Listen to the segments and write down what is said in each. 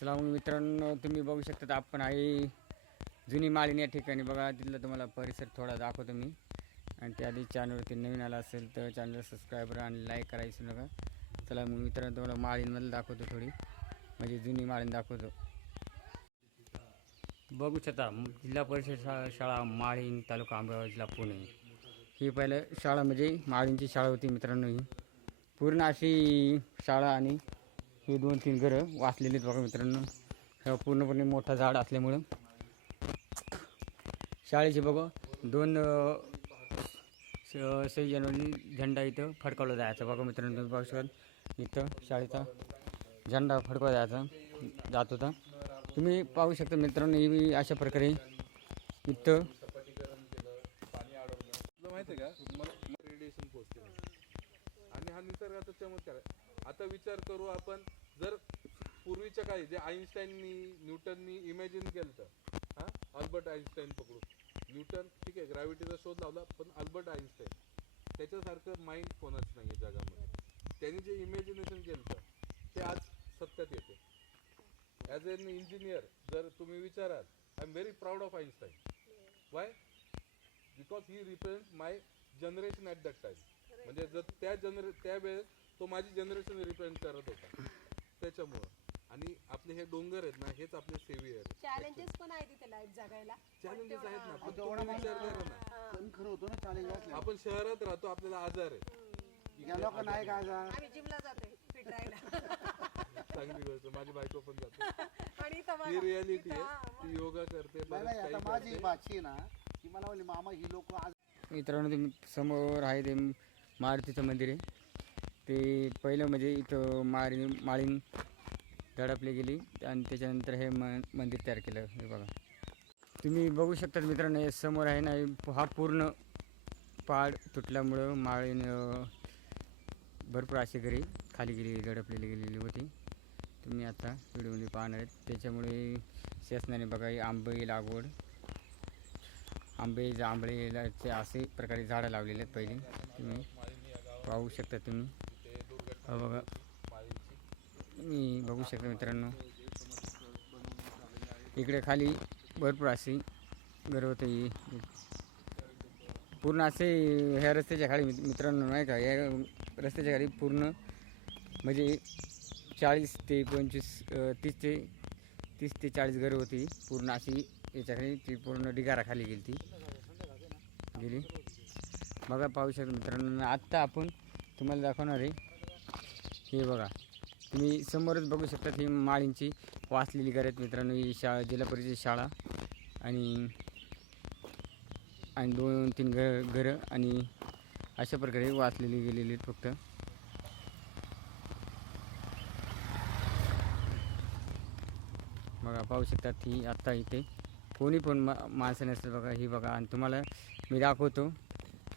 चला मग मित्रांनो तुम्ही बघू शकता आपण आहे जुनी मालिनी या ठिकाणी. बघा तिथला तुम्हाला परिसर थोडा दाखवतो मी. आणि त्याआधी चॅनलवरती नवीन आला असेल तर चॅनल सबस्क्राईबर आणि लाईक करायचं नका. चला मग मित्रांनो तुम्हाला माळीणमधलं दाखवतो थोडी. म्हणजे जुनी माळीन दाखवतो. बघू शकता जिल्हा परिषद शा शाळा माळीण तालुका अमरावती जिल्हा पुणे. ही पहिलं शाळा म्हणजे माळींची शाळा होती मित्रांनो ही. पूर्ण अशी शाळा आणि हे दोन तीन घरं वाचलेली बघा मित्रांनो. ह्या पूर्णपणे मोठा झाड असल्यामुळं. शाळेचे बघा दोन स- सव्वीस जानेवारी झेंडा इथं फडकावला जायचा बघा मित्रांनो. बघू शकाल इथं शाळेचा झेंडा फडकवला जायचा जात होता. तुम्ही पाहू शकता मित्रांनो ही अशा प्रकारे इथं माहिती आहे का? रेडिएशन आणि हा निसर्गाचा चमत्कार आता विचार करू आपण जर पूर्वीच्या काळी जे आईन्स्टाईननी न्यूटननी इमॅजिन केलं तर हा? अल्बर्ट आईन्स्टाईन पकडू न्यूटन ठीक आहे ग्रॅव्हिटीचा शोध लावला पण अल्बर्ट आईन्स्टाईन त्याच्यासारखं माइंड कोणाच नाही आहे जगामध्ये. त्यांनी जे इमॅजिनेशन केलं तर ते आज सत्यात येते. ॲज एन इंजिनियर जर तुम्ही विचाराल I am very proud of Einstein why because he represent my generation at that time म्हणजे जर त्या जनरे त्यावेळेस तो माझी जनरेशन रिप्रेझेंट करत होता. त्याच्यामुळं. आणि आपले हे डोंगर आहेत ना हेच आपले सेवियर चॅलेंजेस पण आहे तिथे लाईफ जगायला. चॅलेंजेस आहेत ना पण तुम्ही विचार करा ना. पण खरं होतं ना चॅलेंज असलं आपण शहरात राहतो आपल्याला आजार आहे या लोकांना आहे का आजार? आम्ही जिमला जातोय फिट राहायला. चांगली गोष्ट माझी बायको पण जाते. आणि इथं ही रियालिटी इथं, आहे ती योगा करते नाही आता माझी आहे ना ती मला म्हणली मामा ही लोक आज मित्रांनो तुम्ही समोर आहे ते मारुतीचं मंदिर आहे. ते पहिलं म्हणजे इथं माळी माळीन दडपली गेली आणि त्याच्यानंतर हे म मंदिर तयार केलं. हे बघा. तुम्ही बघू शकता मित्रांनो हे समोर आहे ना हा पूर्ण पाड तुटल्यामुळं माळीन भरपूर अशी घरी खाली गेली दडपलेली गेलेली होती. तुम्ही आता व्हिडिओमध्ये पाहणार आहेत. त्याच्यामुळे शासनाने बघा ही आंबे लागवड आंबे जांभळे असे प्रकारे झाडं लावलेले आहेत पहिले. तुम्ही पाहू शकता तुम्ही. हा बघा. मी बघू शकतो मित्रांनो. इकडे खाली भरपूर अशी घरं होते पूर्ण असे ह्या रस्त्याच्या खाली मित्रांनो नाही का? या रस्त्याच्या खाली पूर्ण म्हणजे चाळीस ते पंचवीस तीस ते तीस ते चाळीस घरं होती. पूर्ण अशी याच्याखाली ती पूर्ण ढिगारा खाली गेली ती गेली. बघा पाहू शकता मित्रांनो. आत्ता आपण तुम्हाला दाखवणार आहे हे बघा. तुम्ही समोरच बघू शकता ही माळींची वाचलेली गरज आहेत मित्रांनो. ही शाळा जिल्हा परिषद शाळा आणि आणि दोन तीन घर घरं आणि अशा प्रकारे वाचलेली गेलेली आहेत फक्त. बघा पाहू शकतात ही आत्ता इथे. कोणी पण मा माणसं नसतात बघा. ही बघा आणि तुम्हाला मी दाखवतो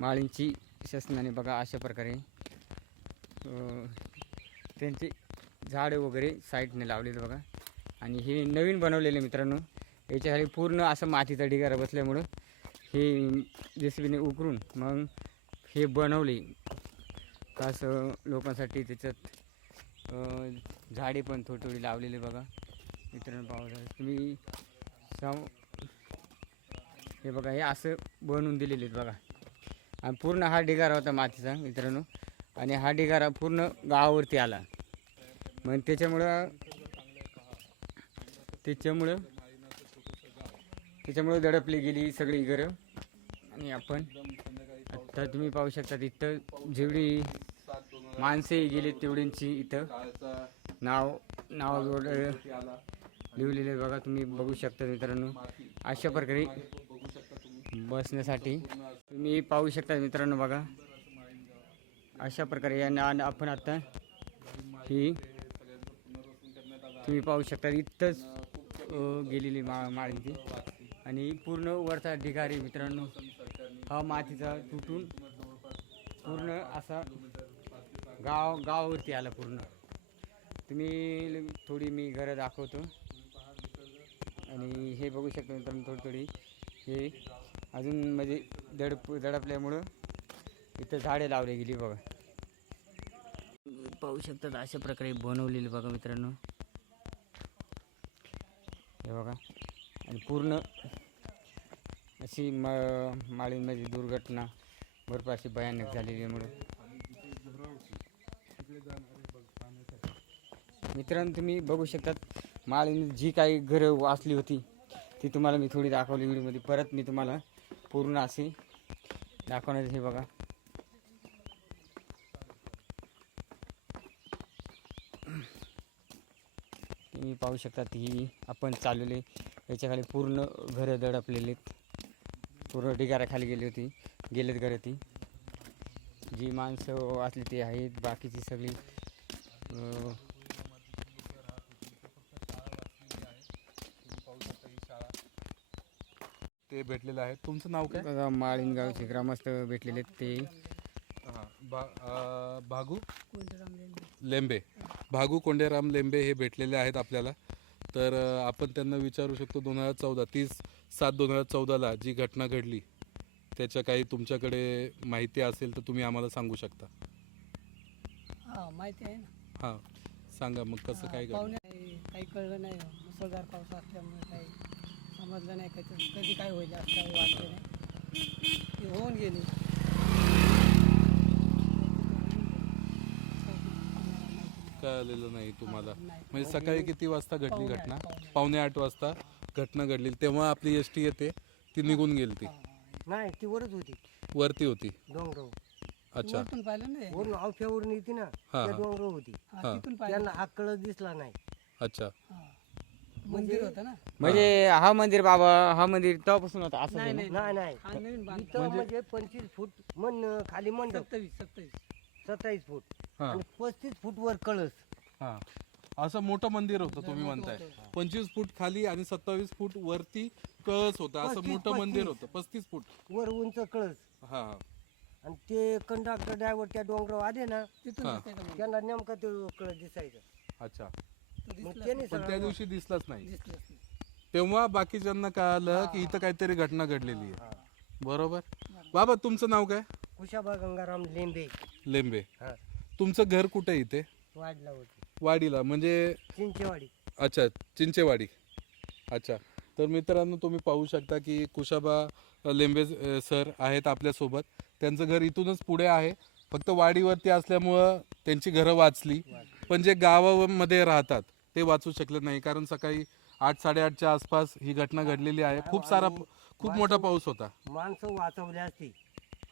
माळींची शासनाने बघा अशा प्रकारे त्यांचे झाडं वगैरे साईडने लावलेले बघा. आणि हे नवीन बनवलेले मित्रांनो. याच्यासाठी पूर्ण असं मातीचा ढिगारा बसल्यामुळं हे जेसीबीने उकरून मग हे बनवले. का असं लोकांसाठी त्याच्यात झाडे पण थोडी थोडी लावलेली बघा. मित्रांनो पाहू तुम्ही. साव हे बघा हे असं बनवून दिलेले आहेत बघा. आणि पूर्ण हा ढिगारा होता मातीचा मित्रांनो. आणि हा ढिगारा पूर्ण गावावरती आला. मग त्याच्यामुळं त्याच्यामुळं त्याच्यामुळं दडपली गेली सगळी घरं. आणि आपण आता तुम्ही पाहू शकता इथं जेवढी माणसे गेली तेवढ्यांची इथं नाव नाव वगैरे लिहिलेले बघा तुम्ही बघू शकता मित्रांनो. अशा प्रकारे बसण्यासाठी तुम्ही पाहू शकता मित्रांनो बघा. अशा प्रकारे या आणि आपण आता ही तुम्ही पाहू शकता इथंच गेलेली मा माळी आणि पूर्ण वरचा ढिगारी मित्रांनो. हा मातीचा तुटून पूर्ण असा गाव गावावरती आला पूर्ण. तुम्ही थोडी मी घरं दाखवतो. आणि हे बघू शकता मित्रांनो थोडी थोडी. हे अजून म्हणजे दडप दडपल्यामुळं इथं झाडे लावली गेली बघा. पाहू शकतात अशा प्रकारे बनवलेली बघा मित्रांनो. हे बघा. आणि पूर्ण अशी म माळींमध्ये दुर्घटना भरपूर अशी भयानक झालेली आहे म्हणून. मित्रांनो तुम्ही बघू शकतात माळीने जी काही घरं वाचली होती ती तुम्हाला मी थोडी दाखवली व्हिडिओमध्ये. परत मी तुम्हाला पूर्ण अशी दाखवण्यात हे बघा. तुम्ही पाहू शकतात ही आपण चालवले. याच्या खाली पूर्ण घरं दडपलेली आहेत. पूर्ण ढिगाऱ्याखाली गेली होती. गेलेत घरं ती. जी माणसं वाचली ती आहेत बाकीची सगळी ते भेटलेलं आहे तुमचं नाव काय? बघा माळीन गावचे ग्रामस्थ भेटलेले आहेत ते. हा, अं, भागू लेंबे. भागू कोंडेराम लेंबे हे भेटलेले आहेत आपल्याला. तर आपण त्यांना विचारू शकतो दोन हजार चौदा तीस सात दोन हजार चौदाला जी घटना घडली त्याच्या काही तुमच्याकडे माहिती असेल तर तुम्ही आम्हाला सांगू शकता. हा माहिती आहे ना. हां सांगा मग कसं काय घडलं? पाहुणे काही काही कळलं नाही मुसळधार पाऊस असल्यामुळे काही समजलं नाही कधी कधी काय होईल असं काही वाटलं नाही. ते होऊन गेली. कळलेलं नाही तुम्हाला. म्हणजे सकाळी किती वाजता घडली घटना? पावणे आठ. वाजता घटना घडली. तेव्हा आपली एस टी येते ती निघून गेली ती नाही ती वरच होती. वरती होती. डोंगराव अच्छा. वरतून पाहिलं ना वरून आवफ्यावरून येते ना हा, त्या हा. डोंगराव होती. हा, हा. तिथून पाहिलं. त्यांना हा कळत दिसला नाही. अच्छा. मंदिर होतं ना? म्हणजे हा. मंदिर बाबा हा मंदिर तेव्हापासून होता असं नाही नाही नाही नाही नाही. हा नवीन बांध इथं म्हणजे पंचवीस फूट मन खाली मंडप. सत्तावीस सत्तावीस. सत्तावीस फूट. हा. आणि पस्तीस फूट वर कळस. हा. असं मोठं मंदिर होतं तुम्ही म्हणताय. पंचवीस फूट खाली आणि सत्तावीस फूट वरती कळस होता. असं पस्तीस- मोठं मंदिर. होतं पस्तीस फूट. वर उंच कळस. हा. हा आणि ते कंडक्टर ड्रायव्हर त्या डोंगराव आले ना तिथून हा. दिसतंय का मंदिर? त्यांना नेमका ते कळस दिसायचं. अच्छा. तो मग दिसलं त्यांनी पण त्या सगळं दिवशी दिसलाच नाही. दिसलंच नाही. तेव्हा बाकीच्यांना कळालं की इथं काहीतरी घटना घडलेली आहे. बरोबर. बाबा तुमचं नाव काय? कुशाबा गंगाराम लेंबे. लेंबे. हा. तुमचं घर कुठे आहे इथे? वाढला होती. वाडीला म्हणजे चिंचेवाडी. अच्छा चिंचेवाडी. अच्छा. तर मित्रांनो तुम्ही पाहू शकता की कुशाबा लेंबे अ, सर आहेत आपल्यासोबत. त्यांचं घर इथूनच पुढे आहे. फक्त वाडीवरती असल्यामुळं त्यांची घरं वाचली. पण जे गावामध्ये राहतात ते वाचू शकले नाही. कारण सकाळी आठ साडेआठच्या आसपास ही घटना घडलेली आहे. खूप सारा खूप मोठा पाऊस होता. माणसं वाचवली असती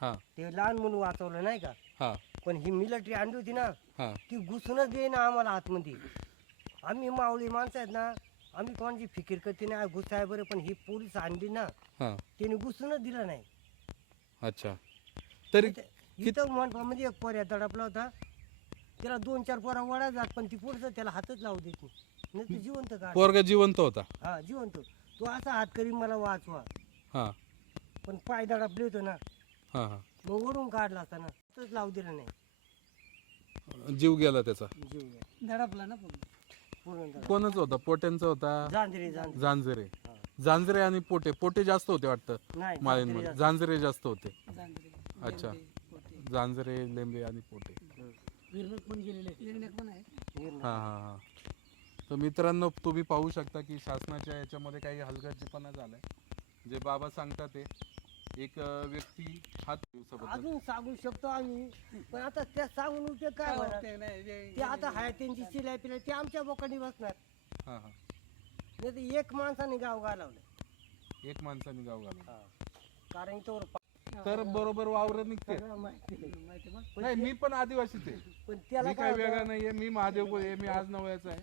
हां. ते लहान म्हणून वाचवलं नाही का? हां. पण ही मिलिटरी आणली होती ना हां. ती घुसूनच दे ना आम्हाला आतमध्ये. आम्ही मावळी माणसं आहेत ना आम्ही कोणाची फिकीर करते ना घुसाय बरं पण ही पोलीस आणली ना हां. त्याने घुसूनच दिलं नाही. अच्छा. तरी इथं- इथं मंडपामध्ये एक पोऱ्या दडपला होता. त्याला दोन चार पोरा वडा जात पण ती पोरस त्याला हातच लावू देत नाही. जिवंत का? पोरगा जिवंत होता. हा जिवंत. तो असा हात करी मला वाचवा. हां. पण पाय दडपले होते ना. हां हां. मग ओढून काढला असताना लावू दिलं नाही. जीव गेला त्याचा. जीव ना पूर्ण. पूर्ण दडप. कोणच होता? पोट्यांचा होता? जांजरे जांजरे. जांजरे. जांजरे आणि पोटे. पोटे जास्त होते वाटतं नाही माळींमध्ये. जांजरे जांजरे जास्त होते. जांजरे, अच्छा. जांजरे लेंबे आणि पोटे. विरणक पण गेलेले? विरणक पण आहे? जास्त. हा हा हा. तर मित्रांनो तुम्ही पाहू शकता की शासनाच्या याच्यामध्ये काही हलगर्जीपणा झालाय. जे बाबा सांगतात ते. एक व्यक्ती हात दिवसाबद्दल. अजून सांगू शकतो आम्ही. पण आता त्या सांगून उपयोग काय काय होणार? ते आता हाय त्यांची शिलाई पिलाई ते आमच्या बोकांनी बसणार. हा हा. नाही तर एक माणसाने गाव घालवलं एक माणसाने गाव घाला कारण तो तर बरोबर वावर निघते. माहिती नाही मी पण आदिवासीच आहे. पण त्याला मी काय काय वेगळा होतं? नाहीये. मी महादेव आहे. मी आज नवयाचा आहे.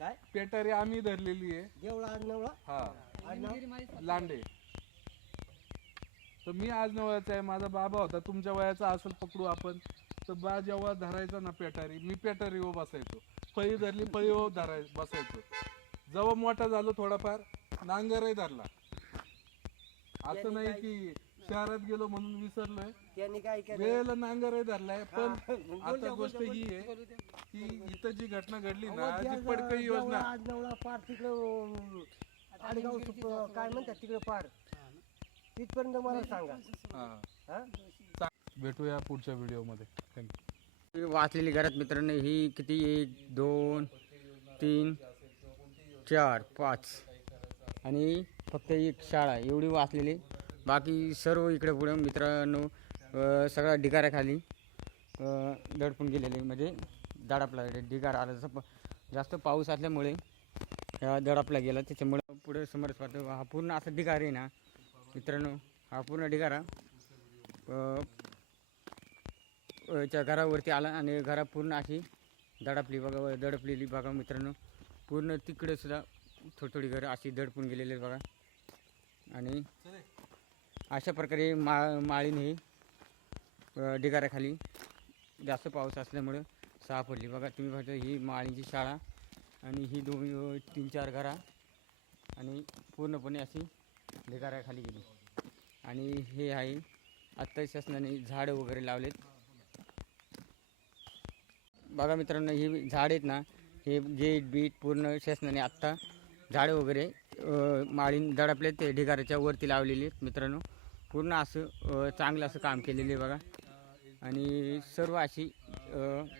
काय? पेटारी आम्ही धरलेली आहे. देवळा आज नवळा हा? लांडे. तर मी आज नवयाचा आहे माझा बाबा होता तुमच्या वयाचा असेल पकडू आपण. तर बा जेव्हा धरायचा ना पेटारी मी पेटारी हो बसायचो. फळी धरली फळी हो धराय बसायचो. जेव्हा मोठा झालो थोडाफार नांगरही धरला. असं नाही की शहरात गेलो म्हणून विसरलोय. त्यांनी काय केलं वेळेला नांगरही धरलाय पण आता गोष्ट ही आहे की इथं जी घटना घडली ना जी पडकई योजना. पार तिकडं काय म्हणतात तिकडे पार तिथपर्यंत मला सांगा. हा? हा? चा- भेटूया पुढच्या व्हिडिओमध्ये. थँक्यू वाचलेली घरात मित्रांनो ही किती? एक दोन तीन चार पाच. आणि फक्त एक शाळा एवढी वाचलेली. बाकी सर्व इकडे पुढे मित्रांनो अं, सगळा ढिगाऱ्याखाली अं, दडपून गेलेले. म्हणजे दडापला ढिगारा आला. जसं प- जास्त पाऊस असल्यामुळे दडापला गेला. त्याच्यामुळे पुढे समोर पाहतो हा पूर्ण असा ढिगारा आहे ना मित्रांनो हा पूर्ण ढिगारा याच्या च्या घरावरती आला आणि घरा पूर्ण अशी दडपली बघा दडपलेली बघा मित्रांनो. पूर्ण तिकडेसुद्धा थोडी थोडी घरं अशी दडपून गेलेली बघा. आणि अशा प्रकारे मा माळीन ढिगाऱ्याखाली जास्त पाऊस असल्यामुळं सापडली बघा तुम्ही बघता ही माळींची शाळा आणि ही दोन तीन चार घरा आणि पूर्णपणे अशी ढिगाऱ्याखाली गेली. आणि हे आहे आत्ता शासनाने झाडं वगैरे लावलेत. बघा मित्रांनो ही झाड आहेत ना हे गेट बीट पूर्ण शासनाने आत्ता झाडं वगैरे माळीन दडपले ते ढिगाऱ्याच्या वरती लावलेले आहेत मित्रांनो. पूर्ण असं चांगलं असं काम केलेलं आहे बघा. आणि सर्व अशी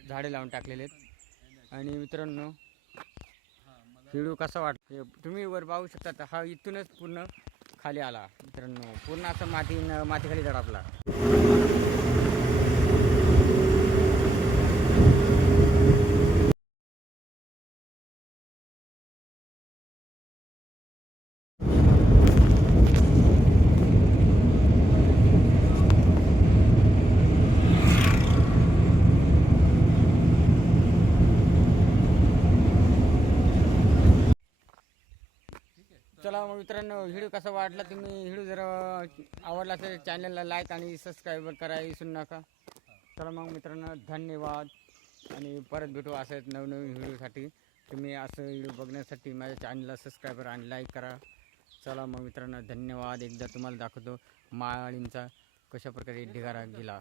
झाडे लावून टाकलेले आहेत. आणि मित्रांनो व्हिडिओ कसा वाटतो तुम्ही वर पाहू शकता हा इथूनच पूर्ण खाली आला. मित्रांनो पूर्ण असं माती मातीखाली दडपला चला मग मित्रांनो व्हिडिओ कसा वाटला तुम्ही व्हिडिओ जर आवडला असेल चॅनलला लाईक आणि सबस्क्राईब करा विसरू नका. चला मग मित्रांनो धन्यवाद. आणि परत भेटू असं नवनवीन व्हिडिओसाठी. तुम्ही असं व्हिडिओ बघण्यासाठी माझ्या चॅनलला सबस्क्राईब करा आणि लाईक करा. चला मग मित्रांनो धन्यवाद. एकदा तुम्हाला दाखवतो माळींचा कशा प्रकारे ढिगारा गेला.